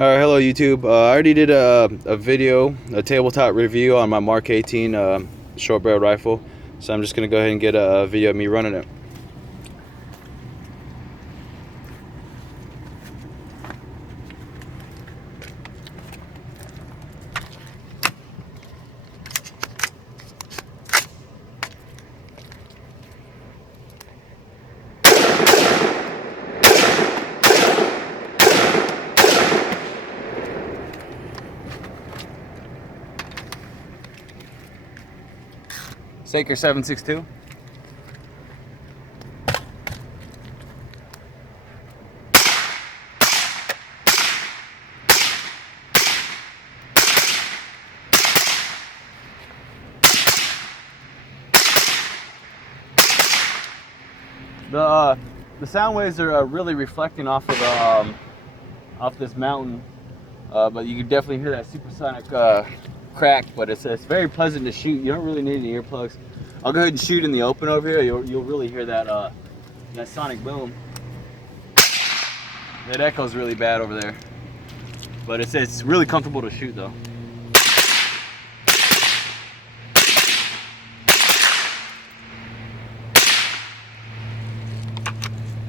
Alright, hello YouTube. I already did a video, a tabletop review on my Mark 18 short barrel rifle. So I'm just going to go ahead and get a video of me running it. Saker 7.62. The sound waves are really reflecting off of off this mountain, but you can definitely hear that supersonic crack. But it's very pleasant to shoot. You don't really need any earplugs. I'll go ahead and shoot in the open over here. You'll really hear that that sonic boom. It echoes really bad over there, but it's really comfortable to shoot though.